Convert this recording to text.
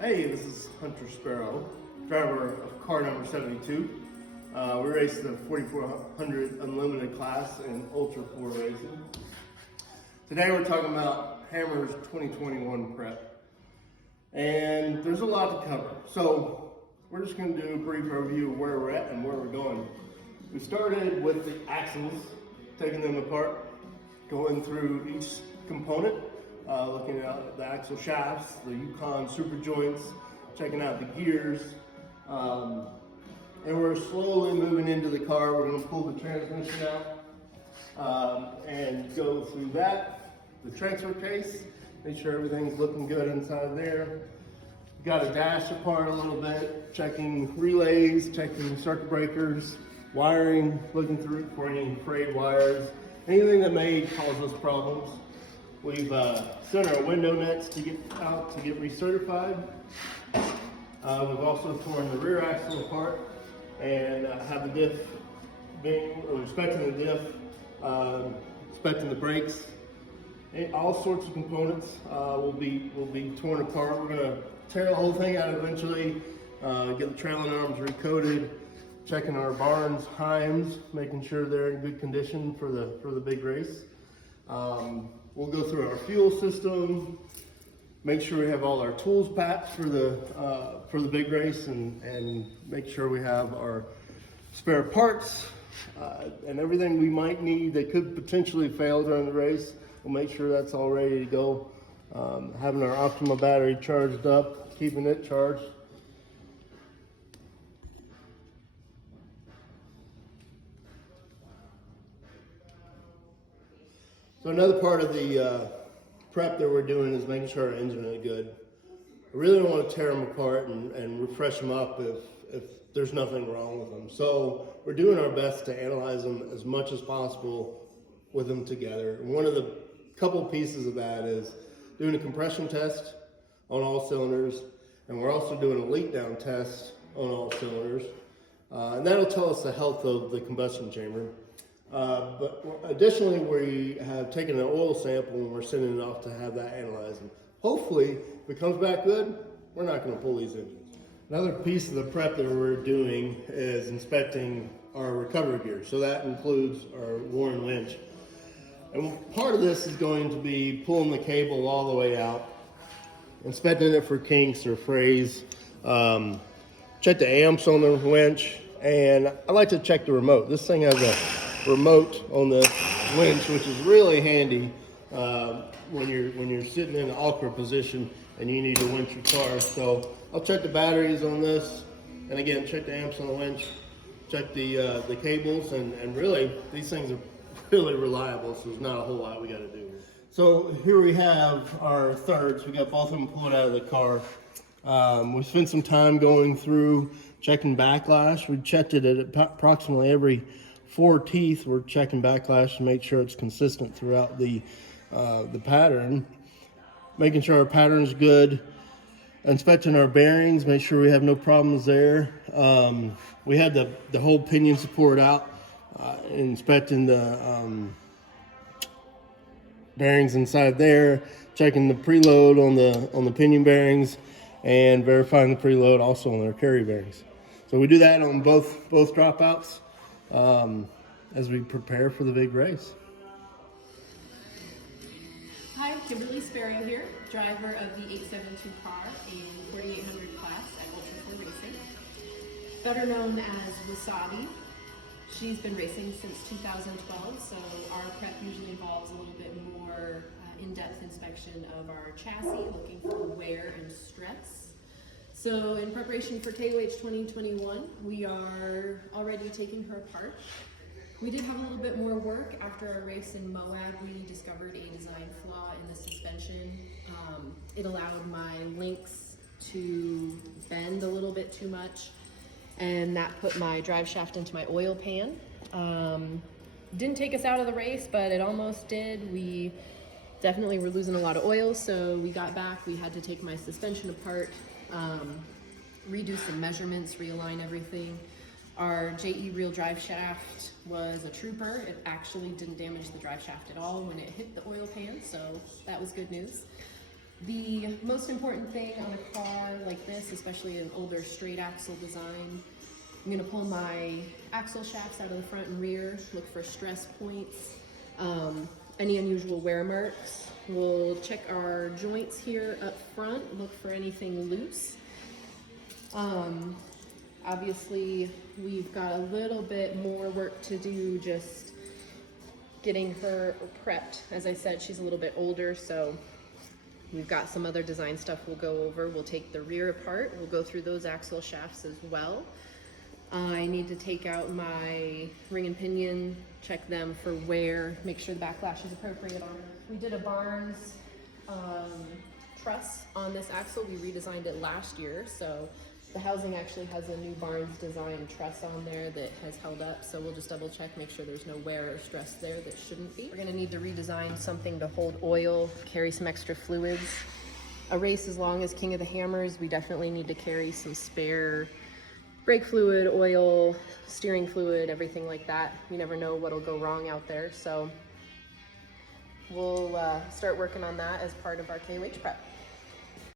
Hey, this is Hunter Sparrow, driver of car number 72. We race the 4400 Unlimited class in Ultra 4 racing. Today we're talking about Hammer's 2021 prep. And there's a lot to cover. So we're just going to do a brief overview of where we're at and where we're going. We started with the axles, taking them apart, going through each component. Looking at the axle shafts, the Yukon super joints, checking out the gears, and we're slowly moving into the car. We're going to pull the transmission out and go through that, the transfer case, make sure everything's looking good inside there. Got a dash apart a little bit, checking relays, checking circuit breakers, wiring, looking through for any frayed wires, anything that may cause us problems. We've sent our window nets to get out to get recertified. We've also torn the rear axle apart and have the diff inspecting the diff, inspecting the brakes. And all sorts of components will be torn apart. We're going to tear the whole thing out eventually, get the trailing arms recoated, checking our barns, heims, making sure they're in good condition for the big race. We'll go through our fuel system, make sure we have all our tools packed for the big race, and make sure we have our spare parts and everything we might need that could potentially fail during the race. We'll make sure that's all ready to go. Having our Optima battery charged up, keeping it charged. So another part of the prep that we're doing is making sure our engine is good. I really don't want to tear them apart and refresh them up if there's nothing wrong with them. So we're doing our best to analyze them as much as possible with them together. And one of the couple pieces of that is doing a compression test on all cylinders, and we're also doing a leak down test on all cylinders. And that'll tell us the health of the combustion chamber. But additionally, we have taken an oil sample and we're sending it off to have that analyzed. And hopefully, if it comes back good, we're not going to pull these engines. Another piece of the prep that we're doing is inspecting our recovery gear. So that includes our Warren winch. And part of this is going to be pulling the cable all the way out, inspecting it for kinks or frays, check the amps on the winch, and I like to check the remote. This thing has a remote on the winch, which is really handy when you're sitting in an awkward position and you need to winch your car. So I'll check the batteries on this, and again check the amps on the winch, check the cables, and really these things are really reliable, so there's not a whole lot we got to do. So here we have our thirds. We got both of them pulled out of the car. We spent some time going through checking backlash. We checked it at approximately every 4 teeth. We're checking backlash to make sure it's consistent throughout the pattern, making sure our pattern's good, inspecting our bearings, make sure we have no problems there. We had the whole pinion support out, inspecting the bearings inside there, checking the preload on the pinion bearings, and verifying the preload also on our carry bearings. So we do that on both dropouts as we prepare for the big race. Hi, Kimberly Sparrow here, driver of the 872 car in 4800 class at Ultra 4 Racing, better known as Wasabi. She's been racing since 2012, so our prep usually involves a little bit more in-depth inspection of our chassis, looking for wear and stress. So in preparation for KOH 2021, we are already taking her apart. We did have a little bit more work after our race in Moab. We discovered a design flaw in the suspension. It allowed my links to bend a little bit too much, and that put my drive shaft into my oil pan. Didn't take us out of the race, but it almost did. We definitely were losing a lot of oil, so we got back. We had to take my suspension apart, redo some measurements, realign everything. Our JE reel drive shaft was a trooper. It actually didn't damage the drive shaft at all when it hit the oil pan, so that was good news. The most important thing on a car like this, especially an older straight axle design. I'm gonna pull my axle shafts out of the front and rear, look for stress points, any unusual wear marks. We'll check our joints here up front, look for anything loose. Obviously, we've got a little bit more work to do just getting her prepped. As I said, she's a little bit older, so we've got some other design stuff we'll go over. We'll take the rear apart. We'll go through those axle shafts as well. I need to take out my ring and pinion, check them for wear, make sure the backlash is appropriate on it. We did a Barnes truss on this axle. We redesigned it last year, so the housing actually has a new Barnes design truss on there that has held up, so we'll just double check, make sure there's no wear or stress there that shouldn't be. We're gonna need to redesign something to hold oil, carry some extra fluids. A race as long as King of the Hammers, we definitely need to carry some spare brake fluid, oil, steering fluid, everything like that. You never know what'll go wrong out there, so we'll start working on that as part of our KOH prep.